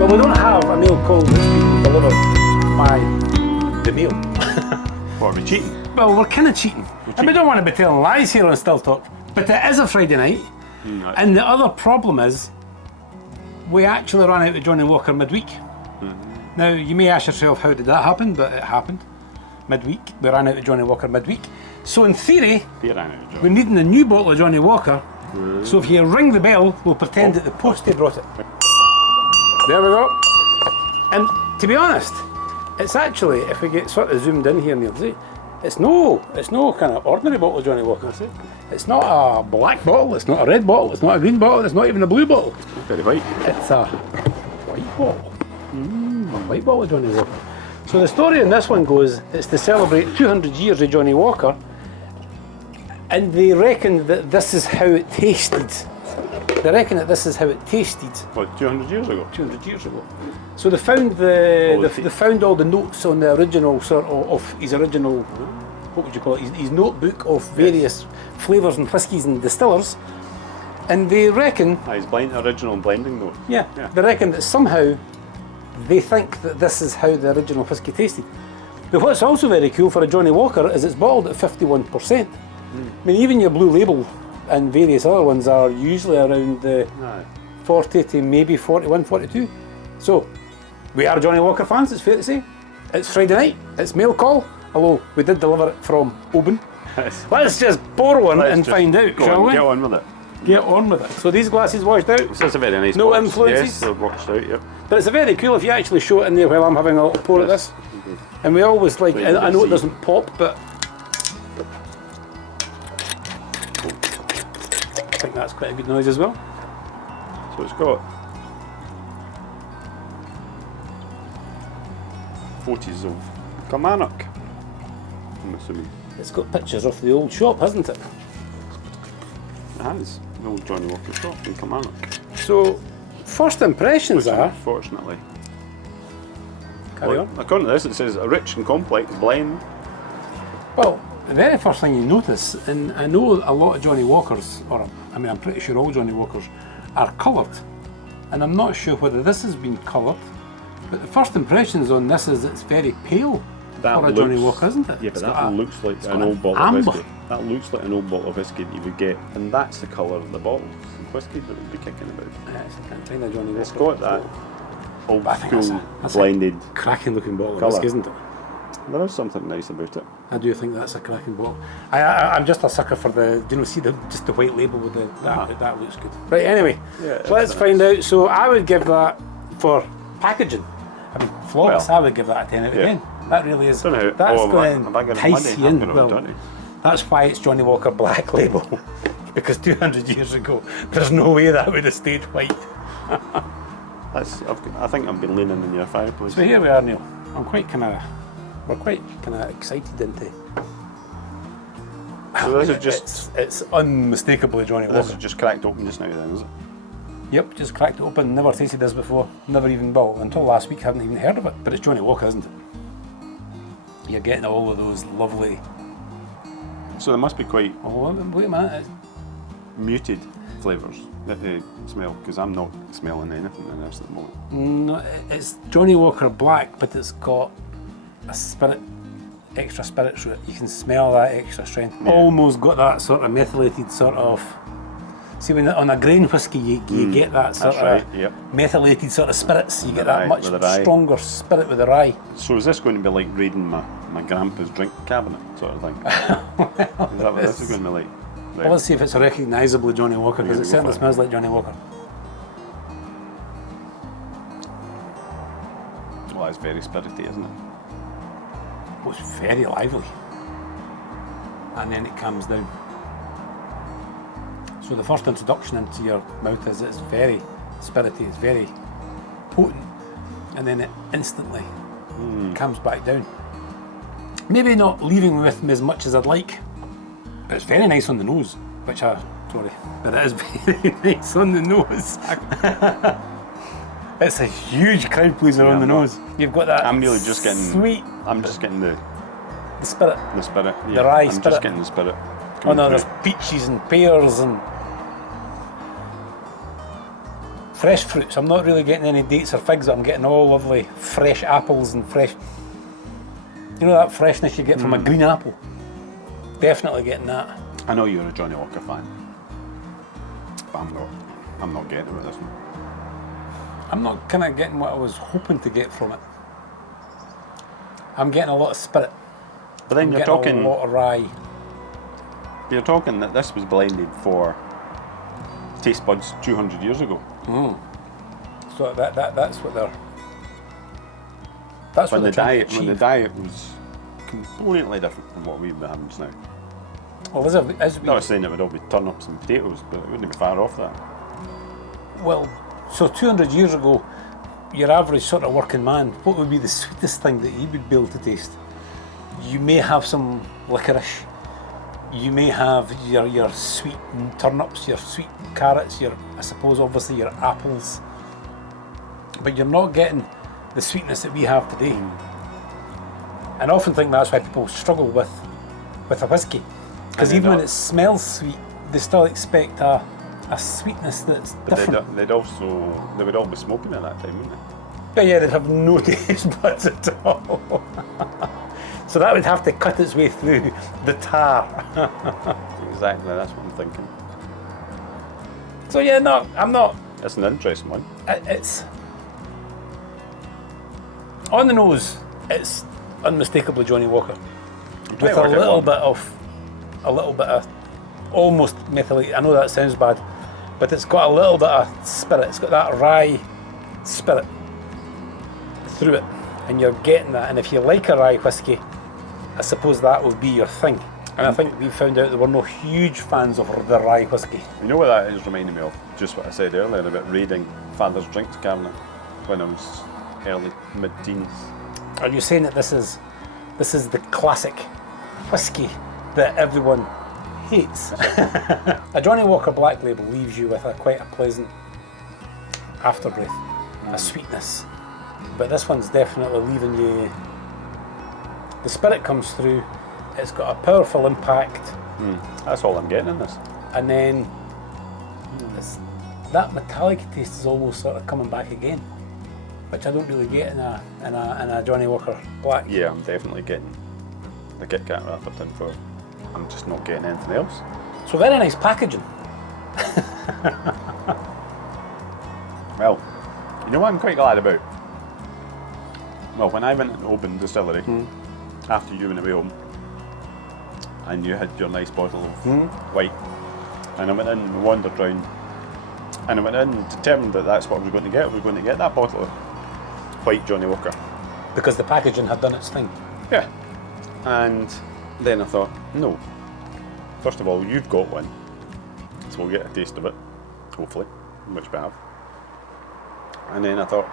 Well, we don't have a meal called whisky delivered by the meal. What, are we cheating? Well, we're kind of cheating. And we don't want to be telling lies here on Still Talk, but it is a Friday night. And the other problem is, we actually ran out of Johnnie Walker midweek. Now, you may ask yourself, how did that happen? But it happened. Midweek, we ran out of Johnnie Walker midweek. So in theory, we're needing a new bottle of Johnnie Walker. So if you ring the bell, we'll pretend that the postie brought it. There we go. And to be honest, it's actually, if we get sort of zoomed in here, Neil, see, it's no kind of ordinary bottle of Johnnie Walker. It's not a black bottle, it's not a red bottle, it's not a green bottle, it's not even a blue bottle. Very white. It's a white bottle. A white bottle of Johnnie Walker. So the story in this one goes, it's to celebrate 200 years of Johnnie Walker, and they reckon that this is how it tasted. They reckon that this is how it tasted. What, 200 years ago? 200 years ago. So they found they found all the notes on the original sort of his original, what would you call it? His notebook of various flavours and whiskies and distillers, and they reckon. His original blending note. Yeah. They reckon that somehow they think that this is how the original whisky tasted. But what's also very cool for a Johnnie Walker is it's bottled at 51%. I mean, even your Blue Label and various other ones are usually around the 40 to maybe 41, 42. So, we are Johnnie Walker fans, it's fair to say. It's Friday night, it's mail call, although we did deliver it from Oban. Let's just pour one and find out, shall we? Get on with it. Get on with it. So these glasses washed out. So it's a very nice No box. influences? Yes, they're washed out, yep. But it's a very cool if you actually show it in there while I'm having a little pour at this. And we always like, I know it doesn't pop, but I think that's quite a good noise as well. So it's got photos of Kilmarnock, I'm assuming. It's got pictures of the old shop, hasn't it? It has, the old Johnnie Walker shop in Kilmarnock. So, first impressions are... Unfortunately. Carry on. According to this, it says a rich and complex blend. Well, the very first thing you notice, and I know a lot of Johnnie Walkers, or I mean I'm pretty sure all Johnnie Walkers, are coloured. And I'm not sure whether this has been coloured, but the first impressions on this is it's very pale for a Johnnie Walker, isn't it? Yeah, but that looks like an old bottle of whisky. That looks like an old bottle of whisky that you would get, and that's the colour of the bottles of whisky that would be kicking about. Yes, I can't find a Johnnie Walker. It's got that old school that's blended a cracking looking bottle of colour. whisky, isn't it? There is something nice about it. I do think that's a cracking bottle. I'm just a sucker for the, see just the white label with that looks good. Right, anyway, let's find out. So I would give that for packaging. I mean, flawless, I would give that a 10 out of 10. That really is. That's going to entice you in. Well, that's why it's Johnnie Walker Black Label. Because 200 years ago, there's no way that would have stayed white. I think I've been leaning in your fireplace. So here we are, Neil. We're quite kind of excited into. So this is just. It's unmistakably Johnnie Walker. This is just cracked open just now, then, is it? Yep, just cracked it open. Never tasted this before. Never even, well, until last week, hadn't even heard of it. But it's Johnnie Walker, isn't it? You're getting all of those lovely. So they must be quite. Oh, wait a minute. Muted flavours that they smell, because I'm not smelling anything in this at the moment. No, it's Johnnie Walker Black, but it's got a extra spirit through it. You can smell that extra strength. Yeah. Almost got that sort of methylated sort of. See, when on a grain whisky, you get that sort of methylated sort of spirits. You get that much stronger spirit with the rye. So is this going to be like raiding my grandpa's drink cabinet sort of thing? Well, is that what this is going to be like? Right. Well, let's see if it's recognisably Johnnie Walker, because it certainly smells like Johnnie Walker. Well, it's very spirity, isn't it? Well, it's very lively. And then it calms down. So the first introduction into your mouth is it's very spirity, it's very potent, and then it instantly calms back down. Maybe not leaving with me as much as I'd like, but it's very nice on the nose, but it is very nice on the nose. It's a huge crowd pleaser on the nose. You've got that. I'm really just getting sweet. I'm just getting the spirit. The spirit. Yeah. The rye I'm spirit. I'm just getting the spirit. Oh no, there's peaches and pears and fresh fruits. I'm not really getting any dates or figs. I'm getting all lovely fresh apples and fresh. You know that freshness you get from a green apple? Definitely getting that. I know you're a Johnnie Walker fan, but I'm not getting it with this one. I'm not kind of getting what I was hoping to get from it. I'm getting a lot of spirit. But then you're talking a lot of rye. You're talking that this was blended for taste buds 200 years ago. So that's what they're. That's when what the diet achieve. when the diet was completely different from what we've been having just now. Well, Not saying it would all be turnips and potatoes, but it wouldn't be far off that. Well, so 200 years ago, your average sort of working man, what would be the sweetest thing that he would be able to taste? You may have some licorice. You may have your sweet turnips, your sweet carrots, I suppose obviously your apples, but you're not getting the sweetness that we have today. And I often think that's why people struggle with a whiskey, because even when it smells sweet, they still expect a sweetness that's different. They would all be smoking at that time, wouldn't they? Yeah, they'd have no taste buds at all. So that would have to cut its way through the tar. Exactly, that's what I'm thinking. So yeah, no, I'm not. It's an interesting one. It's on the nose. It's unmistakably Johnnie Walker, with a little bit of almost methylated. I know that sounds bad, but it's got a little bit of spirit. It's got that rye spirit through it, and you're getting that. And if you like a rye whiskey, I suppose that will be your thing. And I think we found out that we're no huge fans of the rye whiskey. You know what that is reminding me of? Just what I said earlier about raiding Father's drinks cabinet when I was early mid-teens. Are you saying that this is the classic whiskey that everyone hates? A Johnnie Walker Black Label leaves you with quite a pleasant afterbreath, a sweetness. But this one's definitely leaving you. The spirit comes through. It's got a powerful impact. That's all I'm getting in this. And then that metallic taste is almost sort of coming back again, which I don't really get in a Johnnie Walker Black. Yeah, I'm definitely getting the Kit Kat wrapper tin foil. I'm just not getting anything else. So very nice packaging. Well, you know what I'm quite glad about? Well, when I went to Open Distillery, after you went away home, and you had your nice bottle of white, and I went in and wandered round, and I went in and determined that that's what I was going to get. I was going to get that bottle of white Johnnie Walker. Because the packaging had done its thing. Yeah. And then I thought, no. First of all, you've got one, so we'll get a taste of it, hopefully, which we have. And then I thought,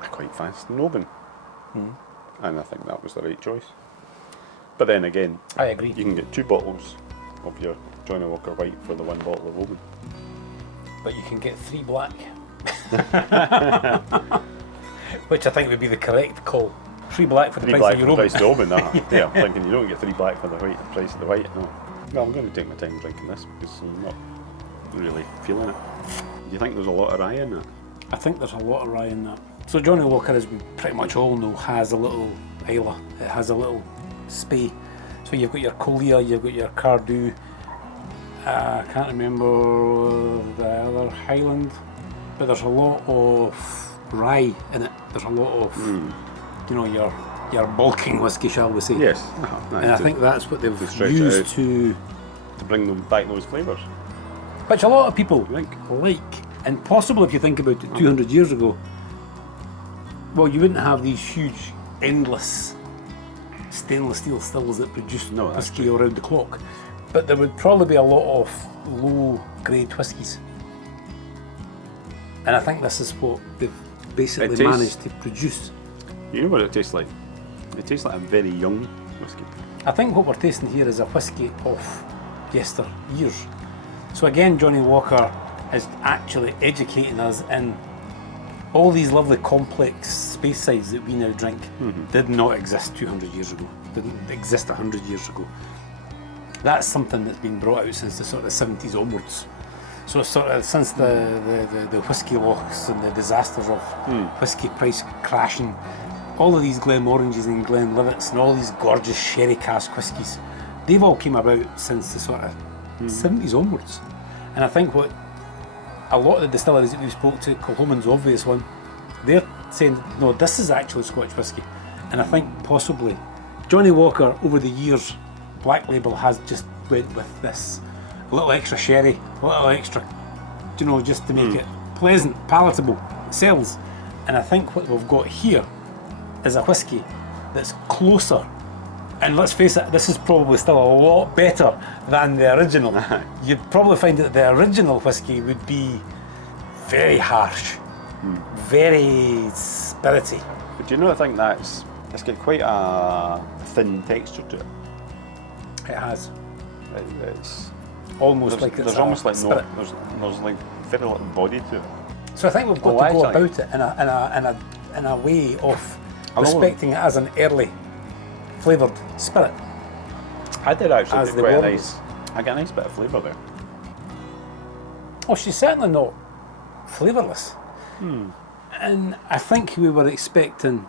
I quite fancy an Oban. And I think that was the right choice. But then again, I agree. You can get 2 bottles of your Johnnie Walker White for the 1 bottle of Oban. But you can get 3 black. Which I think would be the correct call. 3 black for the price of your Oban. 3 black for the price of the Oban. Yeah, I'm thinking you don't get 3 black for the price of the white. No. Well, I'm going to take my time drinking this because I'm not really feeling it. Do you think there's a lot of rye in that? I think there's a lot of rye in that. So Johnnie Walker, as we pretty much all know, has a little Islay. It has a little spey. So you've got your Colea, you've got your Cardew. I can't remember the other Highland, but there's a lot of rye in it. There's a lot of, your bulking whiskey, shall we say? Yes. And I think that's what they've used to bring them back those flavours. Which a lot of people like, and possibly if you think about it, 200 years ago, well, you wouldn't have these huge, endless stainless steel stills that produce whiskey around the clock. But there would probably be a lot of low-grade whiskies. And I think this is what they've basically managed to produce. You know what it tastes like? It tastes like a very young whiskey. I think what we're tasting here is a whiskey of yesteryears. So again, Johnnie Walker is actually educating us in all these lovely complex space sides that we now drink did not exist 200 years ago, didn't exist 100 years ago. That's something that's been brought out since the sort of 70s onwards. So sort of since the whisky loss and the disasters of whisky price crashing, all of these Glenmorangies and Glenlivets and all these gorgeous sherry cask whiskies, they've all came about since the sort of 70s onwards. And I think what a lot of the distilleries that we spoke to, Kilchoman's the obvious one, they're saying, no, this is actually Scotch whisky. And I think possibly Johnnie Walker, over the years, Black Label has just went with this. A little extra sherry, a little extra, just to make it pleasant, palatable, it sells. And I think what we've got here is a whisky that's closer. And let's face it, this is probably still a lot better than the original. You'd probably find that the original whisky would be very harsh, very spirity. But do you know, I think it's got quite a thin texture to it. It has. It's almost like it's there's almost like spirit. there's like very little body to it. So I think we've got to go about it in a way of respecting it as an early flavoured spirit. I did actually As get the quite a warm- nice. I get a nice bit of flavour there. Oh, she's certainly not flavourless. And I think we were expecting.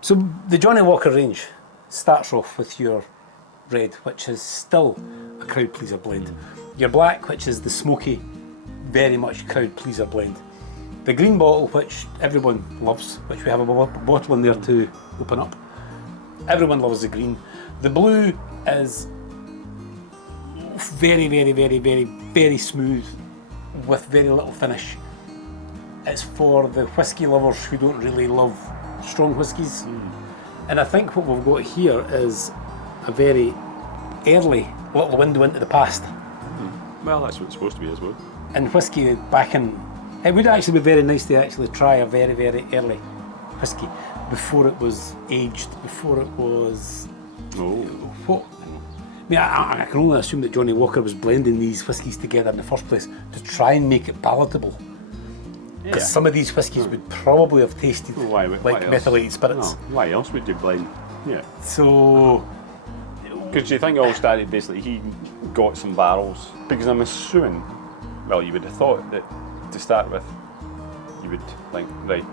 So the Johnnie Walker range starts off with your red, which is still a crowd pleaser blend. Your black, which is the smoky, very much crowd pleaser blend. The green bottle, which everyone loves, which we have a bottle in there to open up. Everyone loves the green. The blue is very, very, very, very, very smooth with very little finish. It's for the whisky lovers who don't really love strong whiskies. And I think what we've got here is a very early little window into the past. Well, that's what it's supposed to be as well. And whisky back in, it would actually be very nice to actually try a very, very early whisky before it was aged, before it was what? I mean, I can only assume that Johnnie Walker was blending these whiskies together in the first place to try and make it palatable. Because some of these whiskies would probably have tasted why like methylated spirits. No, why else would you blend? Yeah. So, Because you think it all started basically, he got some barrels. Because I'm assuming, well, you would have thought that to start with, you would think, right,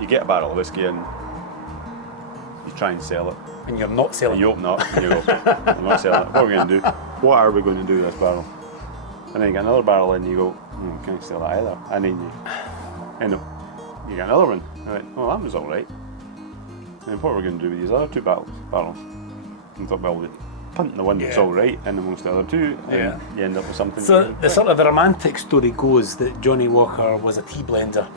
you get a barrel of whiskey in, you try and sell it. and you're not selling. You open up and you go, I'm not selling it. What are we going to do? What are we going to do with this barrel? And then you get another barrel in and you go, can't sell that either. And then you get another one. And I went, oh, that was all right. And what are we going to do with these other two barrels? And I thought, well, we punt the one that's all right and amongst the other two, and you end up with something. So the sort of the romantic story goes that Johnnie Walker was a tea blender,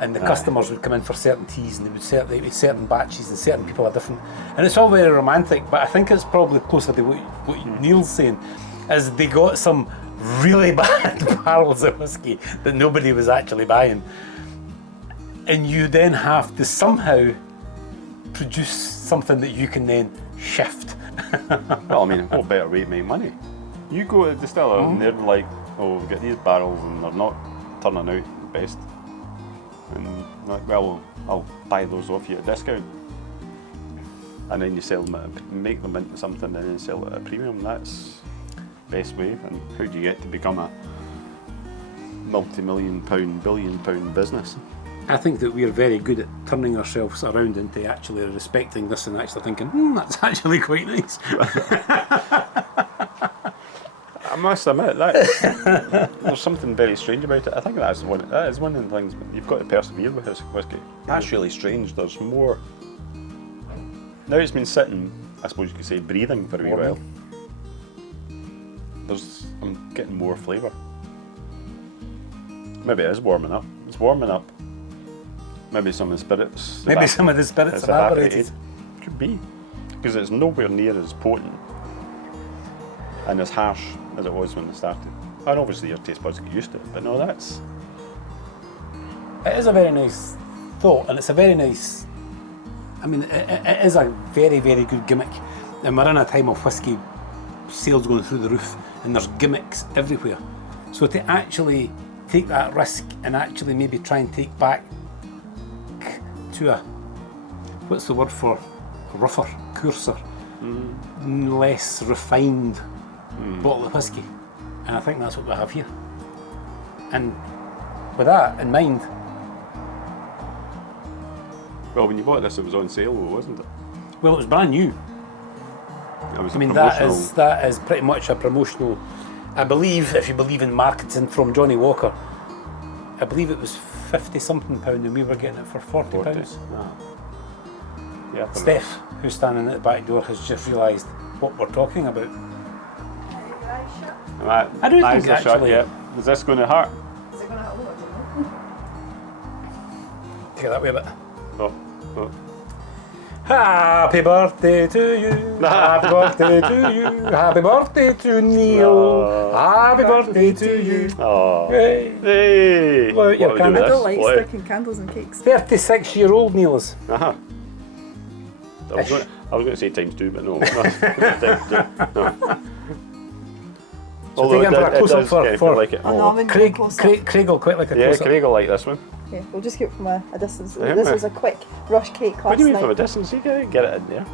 and the customers would come in for certain teas, and they would certain batches, and certain people are different. And it's all very romantic, but I think it's probably closer to what Neil's saying, is they got some really bad barrels of whiskey that nobody was actually buying, and you then have to somehow produce something that you can then shift. Well, I mean, what better way to make money? You go to the distiller and they're like, oh, we've got these barrels and they're not turning out the best. And like, well, I'll buy those off you at a discount. And then you sell them, make them into something and then sell it at a premium. That's the best way. And how do you get to become a multi-million pound, billion pound business? I think that we're very good at turning ourselves around into actually respecting this and actually thinking, that's actually quite nice. I must admit that there's something very strange about it. I think that is one of the things you've got to persevere with this whisky. That's really strange. There's more. Now it's been sitting, I suppose you could say, breathing for a wee while. I'm getting more flavour. Maybe it is warming up. It's warming up. Maybe some of the spirits. Maybe some of the spirits evaporated. Could be, because it's nowhere near as potent and as harsh as it was when it started. And obviously your taste buds get used to it, but no, that's. It is a very nice thought, and it's a very nice. I mean, it is a very, very good gimmick. And we're in a time of whiskey sales going through the roof, and there's gimmicks everywhere. So to actually take that risk and actually maybe try and take back to a, what's the word for, rougher, coarser, less refined bottle of whiskey, and I think that's what we have here. And with that in mind, Well, when you bought this, it was on sale, wasn't it? well, it was brand new. It was I mean, that is pretty much a promotional. I believe, if you believe in marketing from Johnny Walker, I believe it was £50-something, and we were getting it for £40. Yeah. Steph, who's standing at the back door, has just realised what we're talking about. I do think eyes are shut, actually- yeah. Is this going to hurt? Is it going to hurt a little? Take it that way a bit. Oh. Happy birthday to you. Happy birthday to you. Happy birthday to Neil. Oh. Happy birthday to you. Oh. Hey. Hey! Blow out your What do we do candle. I with don't this? like Blow out. sticking candles and cakes. 36-year-old Neil is. Uh-huh. I was going to say times 2, but no. Times 2. No. So take it for a close-up for like it. Oh, no, I'm in Craig, close up. Craig will quite like a Yeah, close-up. Craig will like this one. Yeah, we'll just get it from a distance. Yeah, This man. was a quick rush cake last What do you mean night. from a distance? You can get it in there.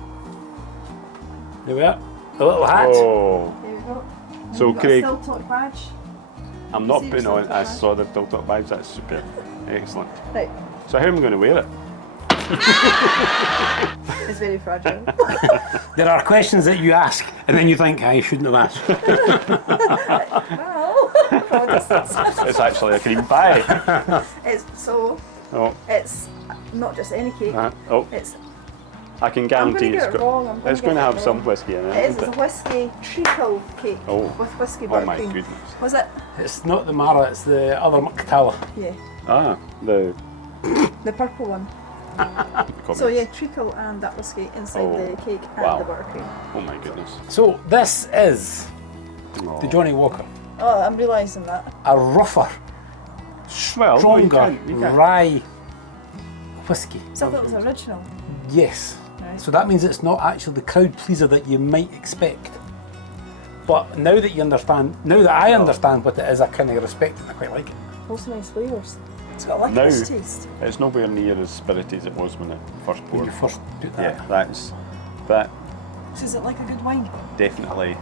There we are. A little hat. Oh. There we go. So, We've got Craig- a Still Talk badge. I'm not See putting yourself on in a that. solid Still Talk badge. That's super. Excellent. Right, So how am I going to wear it? it's very fragile. There are questions that you ask, and then you think, I shouldn't have asked. Well, from a distance. It's actually a cream pie. Oh. It's not just any cake. Oh. It's I can I'm guarantee gonna get it wrong. I'm it's gonna going to get have it some wrong. whiskey in it. It is. It's isn't a whiskey treacle cake Oh. with whiskey Oh butter my cream. goodness. Was it? It's not the Mara, it's the other Mactala. Yeah, Ah, the the purple one. comments. So yeah, treacle and that whiskey inside Oh, the cake and wow. the buttercream. Oh my goodness. So this is Oh. the Johnny Walker. Oh, I'm realising that. A rougher, Well, no, you stronger can't. rye whiskey. So I thought it was original. Yes. Right. So that means it's not actually the crowd pleaser that you might expect. But now that you understand, now that I understand what it is, I kind of respect it and I quite like it. Also nice flavours. It's got a Now, licorice taste. it's nowhere near as spirity as it was when it first When poured. you first put that. Yeah, that So is it like a good wine? definitely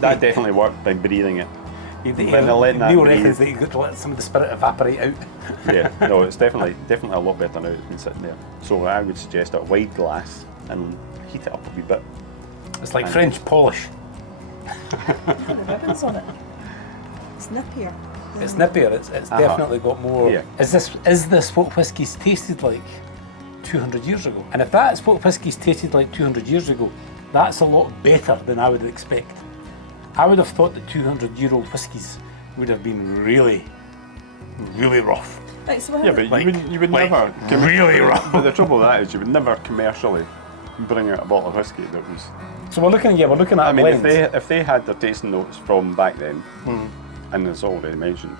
that definitely worked by breathing it. You, When they're letting that Neil breathe. reckons that you've got to let some of the spirit evaporate out. Yeah, no, it's definitely a lot better now. It's been sitting there. So I would suggest a wide glass and heat it up a wee bit. It's like And- French polish. Look at the ribbons on it. It's nippier. It's nippier. It's definitely got more. Yeah. Is this what whiskies tasted like 200 years ago? And if that's what whiskies tasted like 200 years ago, that's a lot better than I would expect. I would have thought that 200-year-old whiskies would have been really, really rough. Right, so Yeah, but you would like never really rough. But the trouble with that is you would never commercially bring out a bottle of whiskey that was. So we're looking at I mean, blends. if they had their tasting notes from back then, and it's already mentioned,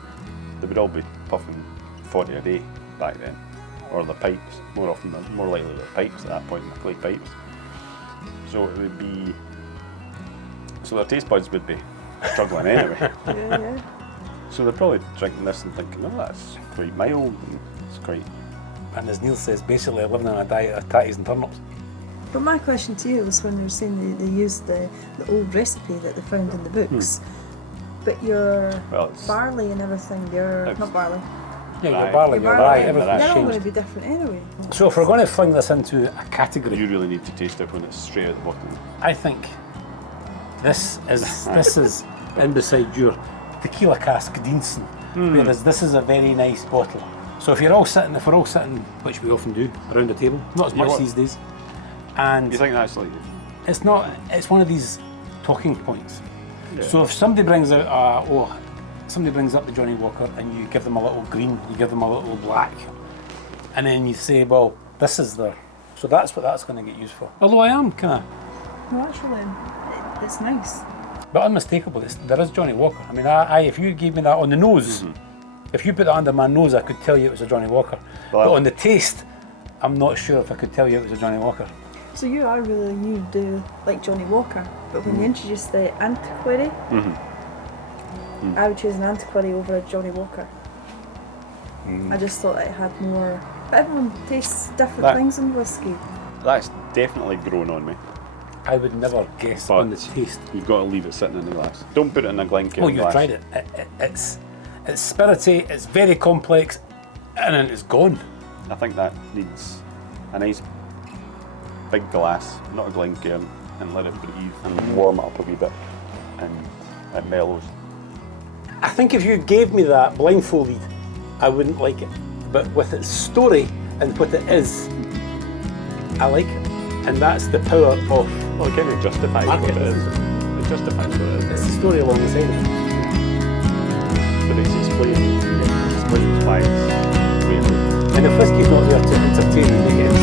they would all be puffing 40 a day back then, or the pipes more likely the pipes at that point, the clay pipes. So it would be. So their taste buds would be struggling anyway. Yeah. So they're probably drinking this and thinking, oh, that's quite mild and it's quite. And as Neil says, basically living on a diet of tatties and turnips. But my question to you was when you were saying they used the old recipe that they found in the books, but your Well, it's. barley and everything, It's- not barley, Yeah, Rye. your barley, your Your rye, barley, everything's That's they're all going to changed. be different anyway. So if we're going to fling this into a category, You really need to taste it when it's straight at the bottom. I think this is in beside your tequila cask Diensten, whereas this is a very nice bottle. So if we're all sitting, which we often do, around the table, not as Yeah, much what- these days, and You think that's like. it's one of these talking points. Yeah. So if somebody brings out somebody brings up the Johnny Walker and you give them a little green, you give them a little black, and then you say, well, this is so that's what that's going to get used for. Although I am kind of, No, actually, it's nice. but unmistakable, there is Johnny Walker. I mean, if you gave me that on the nose, if you put that under my nose, I could tell you it was a Johnny Walker. Well, But on the taste, I'm not sure if I could tell you it was a Johnny Walker. So you do like Johnny Walker, but when you introduce the antiquary, I would choose an antiquary over a Johnny Walker. I just thought it had more. But everyone tastes different That- things in whiskey. That's definitely grown on me. I would never guess But on the taste. You've got to leave it sitting in the glass. Don't put it in a Glencairn Oh, you've glass. tried it. it's spirity, it's very complex, and then it's gone. I think that needs a nice big glass, not a Glencairn, and let it breathe and warm it up a wee bit, and it mellows. I think if you gave me that blindfolded, I wouldn't like it. But with its story and what it is, I like it. And that's the power of... Well, it kind of justifies what it is. It justifies what it is. It's the story along the side of it. But it's explains why it's great. And if whiskey's not there to entertain and make it